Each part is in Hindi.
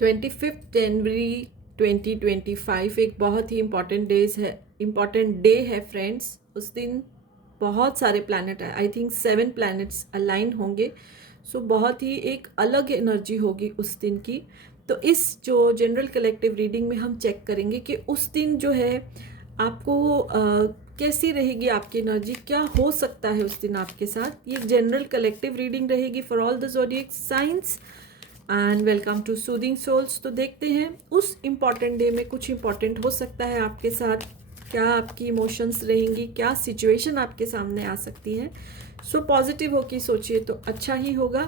25 जनवरी 2025 एक बहुत ही इम्पॉर्टेंट डे है फ्रेंड्स। उस दिन बहुत सारे प्लैनेट है, आई थिंक 7 प्लैनेट्स अलाइन होंगे। सो बहुत ही एक अलग एनर्जी होगी उस दिन की। तो इस जो जनरल कलेक्टिव रीडिंग में हम चेक करेंगे कि उस दिन जो है आपको कैसी रहेगी आपकी एनर्जी, क्या हो सकता है उस दिन आपके साथ। ये जनरल कलेक्टिव रीडिंग रहेगी for all the zodiac signs. And welcome to soothing souls. तो देखते हैं उस इम्पॉर्टेंट डे में कुछ इम्पॉर्टेंट हो सकता है आपके साथ, क्या आपकी इमोशंस रहेंगी, क्या सिचुएशन आपके सामने आ सकती है। सो पॉजिटिव होके सोचिए तो अच्छा ही होगा।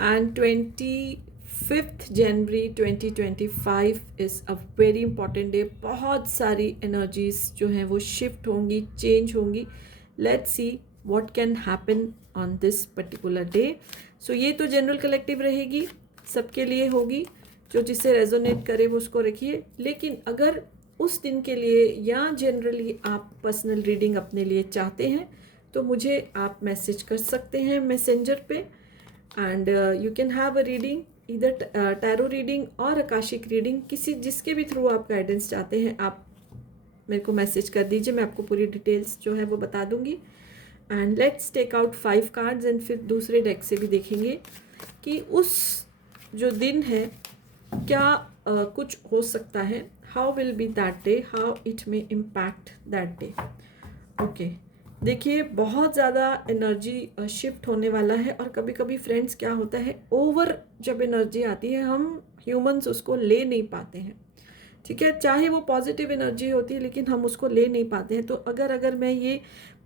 And 25 January 2025 is a very important day. बहुत सारी एनर्जीज जो हैं वो शिफ्ट होंगी, चेंज होंगी। Let's see what can happen on this particular day. So ये तो जनरल कलेक्टिव रहेगी, सबके लिए होगी, जो जिससे रेजोनेट करे वो उसको रखिए। लेकिन अगर उस दिन के लिए या जनरली आप पर्सनल रीडिंग अपने लिए चाहते हैं तो मुझे आप मैसेज कर सकते हैं मैसेंजर पे। And you can have a reading, इधर टैरो रीडिंग और आकाशिक रीडिंग, किसी जिसके भी थ्रू आप गाइडेंस चाहते हैं आप मेरे को मैसेज कर दीजिए, मैं आपको पूरी डिटेल्स जो है वो बता दूंगी। And let's take out 5 cards and फिर दूसरे डेक से भी देखेंगे कि उस जो दिन है क्या कुछ हो सकता है। How will be that day, how it may impact that day. Okay, देखिए बहुत ज़्यादा एनर्जी शिफ्ट होने वाला है। और कभी कभी फ्रेंड्स क्या होता है, ओवर जब एनर्जी आती है हम ह्यूमंस उसको ले नहीं पाते हैं। ठीक है, चाहे वो पॉजिटिव एनर्जी होती है लेकिन हम उसको ले नहीं पाते हैं। तो अगर मैं ये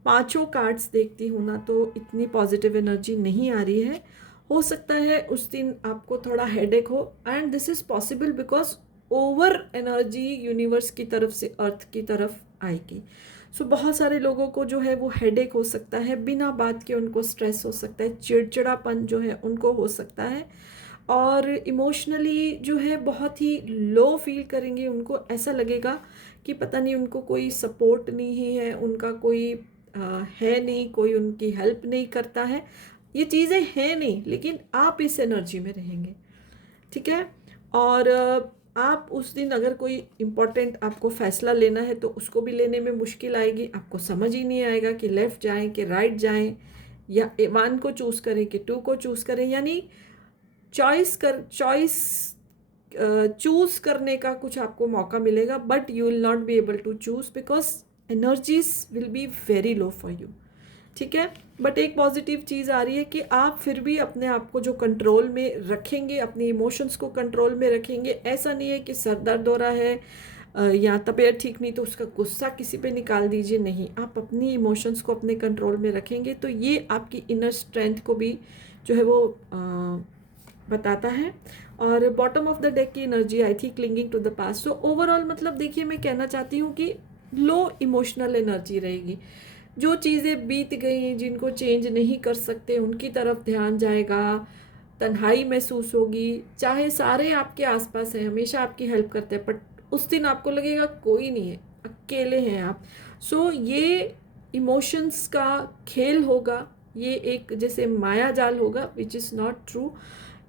5 कार्ड्स देखती हूँ ना तो इतनी पॉजिटिव एनर्जी नहीं आ रही है। हो सकता है उस दिन आपको थोड़ा हेडेक हो। And this is possible because over energy universe की तरफ से अर्थ की तरफ आएगी। सो बहुत सारे लोगों को जो है वो हेडेक हो सकता है, बिना बात के उनको स्ट्रेस हो सकता है, चिड़चिड़ापन जो है उनको हो सकता है। और इमोशनली जो है बहुत ही लो फील करेंगे, उनको ऐसा लगेगा कि पता नहीं उनको कोई सपोर्ट नहीं है, उनका कोई है नहीं, कोई उनकी हेल्प नहीं करता है। ये चीज़ें हैं नहीं, लेकिन आप इस एनर्जी में रहेंगे। ठीक है, और आप उस दिन अगर कोई इम्पोर्टेंट आपको फैसला लेना है तो उसको भी लेने में मुश्किल आएगी। आपको समझ ही नहीं आएगा कि लेफ़्ट जाएं कि राइट जाएं, या 1 को चूज़ करें कि 2 को चूज़ करें। यानी चॉइस चूज़ करने का कुछ आपको मौका मिलेगा, but you will not be able to choose because energies will be very low for you. ठीक है, बट एक पॉजिटिव चीज़ आ रही है कि आप फिर भी अपने आप को जो कंट्रोल में रखेंगे, अपने इमोशंस को कंट्रोल में रखेंगे। ऐसा नहीं है कि सर दर्द हो रहा है या तबीयत ठीक नहीं तो उसका गुस्सा किसी पे निकाल दीजिए, नहीं, आप अपनी इमोशंस को अपने कंट्रोल में रखेंगे तो ये आपकी इनर स्ट्रेंथ को भी जो है वो बताता है। और बॉटम ऑफ द डेक की एनर्जी आई थी clinging to the past. So overall मतलब देखिए, मैं कहना चाहती हूँ कि लो इमोशनल एनर्जी रहेगी। जो चीज़ें बीत गई, जिनको चेंज नहीं कर सकते, उनकी तरफ ध्यान जाएगा। तन्हाई महसूस होगी, चाहे सारे आपके आसपास हैं, हमेशा आपकी हेल्प करते हैं, बट उस दिन आपको लगेगा कोई नहीं है, अकेले हैं आप। सो ये इमोशंस का खेल होगा, ये एक जैसे माया जाल होगा विच इज़ नॉट ट्रू।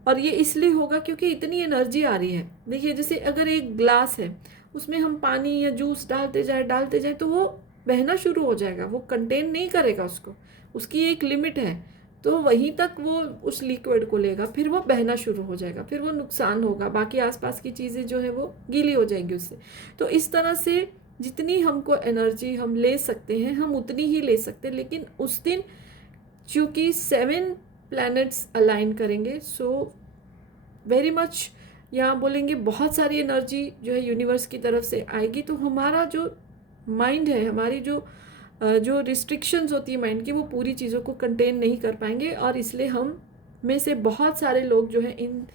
और ये इसलिए होगा क्योंकि इतनी एनर्जी आ रही है। देखिए, जैसे अगर एक ग्लास है उसमें हम पानी या जूस डालते जाए तो वो बहना शुरू हो जाएगा, वो कंटेन नहीं करेगा उसको, उसकी एक लिमिट है। तो वहीं तक वो उस लिक्विड को लेगा, फिर वो बहना शुरू हो जाएगा, फिर वो नुकसान होगा, बाकी आसपास की चीज़ें जो है वो गीली हो जाएंगी उससे। तो इस तरह से जितनी हमको एनर्जी हम ले सकते हैं हम उतनी ही ले सकते हैं। लेकिन उस दिन चूँकि 7 प्लैनेट्स अलाइन करेंगे, सो वेरी मच यहाँ बोलेंगे बहुत सारी एनर्जी जो है यूनिवर्स की तरफ से आएगी। तो हमारा जो माइंड है, हमारी जो रिस्ट्रिक्शंस होती है माइंड की, वो पूरी चीज़ों को कंटेन नहीं कर पाएंगे। और इसलिए हम में से बहुत सारे लोग जो हैं इन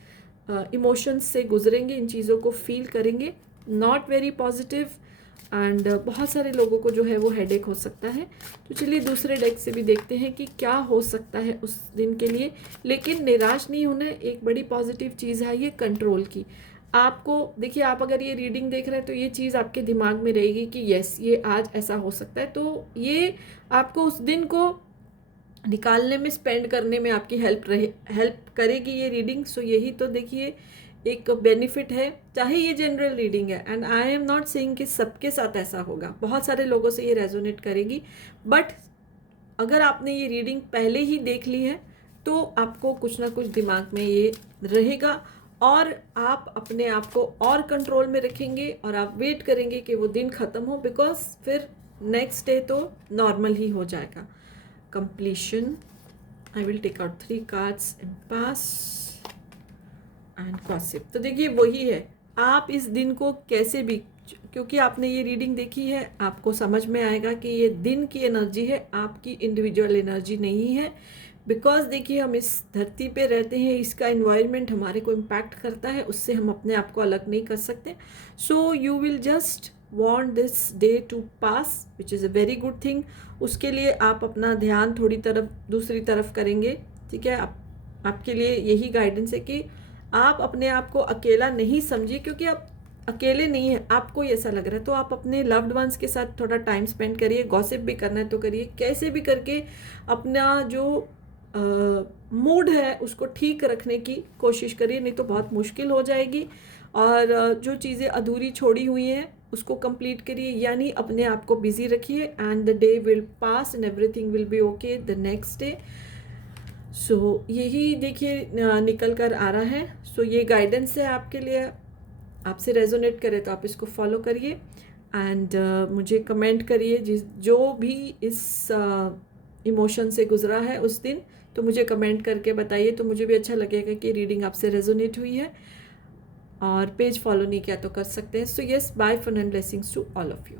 इमोशंस से गुजरेंगे, इन चीज़ों को फील करेंगे, नॉट वेरी पॉजिटिव। एंड बहुत सारे लोगों को जो है वो हेडेक हो सकता है। तो चलिए दूसरे डेक से भी देखते हैं कि क्या हो सकता है उस दिन के लिए। लेकिन निराश नहीं होना, एक बड़ी पॉजिटिव चीज़ है ये कंट्रोल की। आपको देखिए, आप अगर ये रीडिंग देख रहे हैं तो ये चीज़ आपके दिमाग में रहेगी कि यस, ये आज ऐसा हो सकता है। तो ये आपको उस दिन को निकालने में, स्पेंड करने में आपकी हेल्प करेगी ये रीडिंग। सो यही तो देखिए एक बेनिफिट है, चाहे ये जनरल रीडिंग है। And I am not saying कि सबके साथ ऐसा होगा, बहुत सारे लोगों से ये रेजोनेट करेगी, बट अगर आपने ये रीडिंग पहले ही देख ली है तो आपको कुछ ना कुछ दिमाग में ये रहेगा और आप अपने आप को और कंट्रोल में रखेंगे और आप वेट करेंगे कि वो दिन ख़त्म हो, बिकॉज फिर नेक्स्ट डे तो नॉर्मल ही हो जाएगा। Completion, I will take out 3 cards, impasse and gossip. तो देखिए वही है, आप इस दिन को कैसे भी, क्योंकि आपने ये रीडिंग देखी है, आपको समझ में आएगा कि ये दिन की एनर्जी है, आपकी इंडिविजुअल एनर्जी नहीं है। बिकॉज देखिए हम इस धरती पे रहते हैं, इसका इन्वायरमेंट हमारे को इम्पैक्ट करता है, उससे हम अपने आप को अलग नहीं कर सकते। So you will just want this day to pass, which is a very good thing. उसके लिए आप अपना ध्यान थोड़ी तरफ दूसरी तरफ करेंगे, ठीक है। आपके लिए यही गाइडेंस है कि आप अपने आप को अकेला नहीं समझिए, क्योंकि आप अकेले नहीं हैं, आपको ऐसा लग रहा है तो आप अपने लव्ड वंस के साथ थोड़ा टाइम स्पेंड करिए, गॉसिप भी करना है तो करिए, कैसे भी करके अपना जो मूड है उसको ठीक रखने की कोशिश करिए, नहीं तो बहुत मुश्किल हो जाएगी। और जो चीज़ें अधूरी छोड़ी हुई हैं उसको कंप्लीट करिए, यानी अपने आप को बिजी रखिए, and the day will pass and everything will be okay the next day. So यही देखिए निकल कर आ रहा है। सो ये गाइडेंस है आपके लिए, आपसे रेजोनेट करे तो आप इसको फॉलो करिए एंड मुझे कमेंट करिए, जो भी इस इमोशन से गुजरा है उस दिन, तो मुझे कमेंट करके बताइए, तो मुझे भी अच्छा लगेगा कि रीडिंग आपसे रेजोनेट हुई है। और पेज फॉलो नहीं किया तो कर सकते हैं। So yes, bye fun and blessings to all of you.